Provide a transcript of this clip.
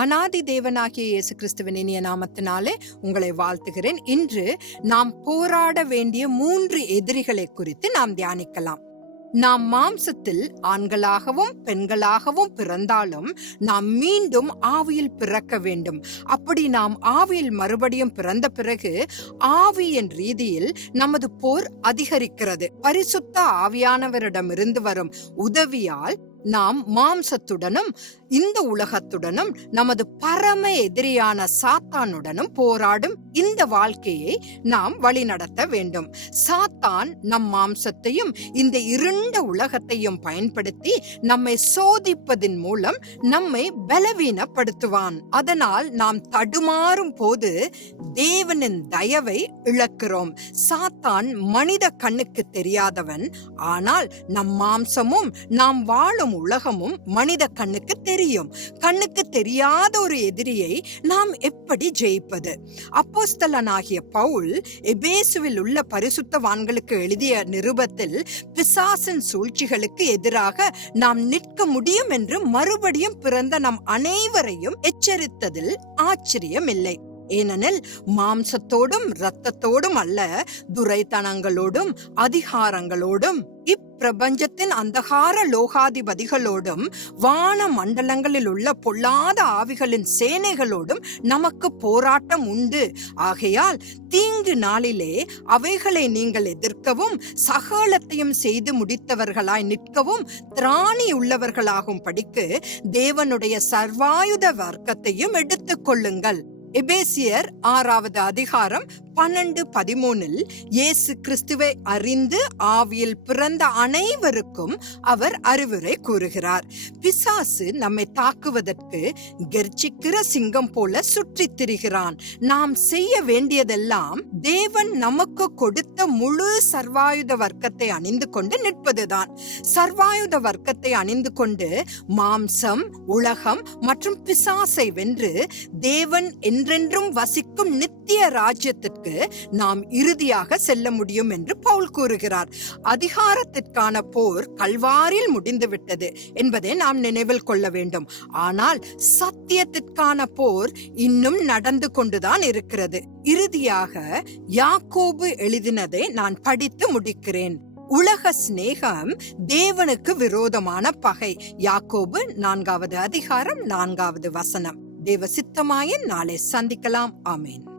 அனாதி தேவனாகிய இயேசு கிறிஸ்துவின் இனிய நாமத்தினாலே உங்களை வாழ்த்துகிறேன். இன்று நாம் போராட வேண்டிய மூன்று எதிரிகளை குறித்து நாம் தியானிக்கலாம். நாம் மாம்சத்தில் ஆண்களாகவும் பெண்களாகவும் பிறந்தாலும் நாம் மீண்டும் ஆவியில் பிறக்க வேண்டும். அப்படி நாம் ஆவியில் மறுபடியும் பிறந்த பிறகு ஆவியின் ரீதியில் நமது போர் அதிகரிக்கிறது. பரிசுத்த ஆவியானவரிடமிருந்து வரும் உதவியால் நாம் மாம்சத்துடனும் இந்த உலகத்துடனும் நமது பரம எதிரியான சாத்தானுடனும் போராடும் இந்த வாழ்க்கையை நாம் வழிநடத்த வேண்டும். சாத்தான் நம் மாம்சத்தையும் இந்த இருண்ட உலகத்தையும் பயன்படுத்தி நம்மை சோதிப்பதின் மூலம் நம்மை பலவீனப்படுத்துவான். அதனால் நாம் தடுமாறும் போது தேவனின் தயவை இழக்கிறோம். சாத்தான் மனித கண்ணுக்கு தெரியாதவன். ஆனால் நம் மாம்சமும் நாம் வாழும் உலகமும் மனித கண்ணுக்கு தெரியும். கண்ணுக்கு தெரியாத ஒரு எதிரியை நாம் எப்படி ஜெயிப்பது? அப்போஸ்தலனாகிய பவுல் எபேசுவில் உள்ள பரிசுத்தவான்களுக்கு எழுதிய நிருபத்தில் பிசாசின் சூழ்ச்சிகளுக்கு எதிராக நாம் நிற்க முடியும் என்று மறுபடியும் பிறந்த நம் அனைவரையும் எச்சரித்ததில் ஆச்சரியமில்லை. ஏனெனில் மாம்சத்தோடும் இரத்தத்தோடும் அல்ல துரைத்தனங்களோடும் அதிகாரங்களோடும் இப்பிரபஞ்சத்தின் அந்தகார லோகாதிபதிகளோடும் வான மண்டலங்களில் உள்ள பொல்லாத ஆவிகளின் சேனைகளோடும் நமக்கு போராட்டம் உண்டு. ஆகையால் தீங்கு நாளிலே அவைகளை நீங்கள் எதிர்க்கவும் சகலத்தையும் செய்து முடித்தவர்களாய் நிற்கவும் திராணி உள்ளவர்களாகும் படிக்கு தேவனுடைய சர்வாயுத வர்க்கத்தையும் எடுத்துக் கொள்ளுங்கள் எபேசியர் ஆறாவது அதிகாரம் பன்னெண்டு பதிமூனில் இயேசு கிறிஸ்துவை அறிந்து ஆவியில் பிறந்த அனைவருக்கும் அவர் அறிவுரை கூறுகிறார். பிசாசு நம்மை தாக்குவதற்கு கெர்ச்சிக்கிற சிங்கம் போல சுற்றித் திரிகிறான். நாம் செய்ய வேண்டியதெல்லாம் தேவன் நமக்கு கொடுத்த முழு சர்வாயுத வர்க்கத்தை அணிந்து கொண்டு நிற்பதுதான். சர்வாயுத வர்க்கத்தை அணிந்து கொண்டு மாம்சம் உலகம் மற்றும் பிசாசை வென்று தேவன் என்றென்றும் வசிக்கும் நித்திய ராஜ்யத்திற்கு நாம் இறுதியாக செல்ல முடியும் என்று பவுல் கூறுகிறார். அதிகாரத்திற்கான போர் கல்வாரில் முடிந்துவிட்டது என்பதை நாம் நினைவில் கொள்ள வேண்டும். ஆனால் சத்தியத்திற்கான போர் இன்னும் நடந்து கொண்டுதான் இருக்கிறது. இறுதியாக யாக்கோபு எழுதினதை நான் படித்து முடிக்கிறேன். உலக சிநேகம் தேவனுக்கு விரோதமான பகை. யாக்கோபு நான்காவது அதிகாரம் நான்காவது வசனம். தேவ சித்தமாயின் நாளை சந்திக்கலாம். ஆமேன்.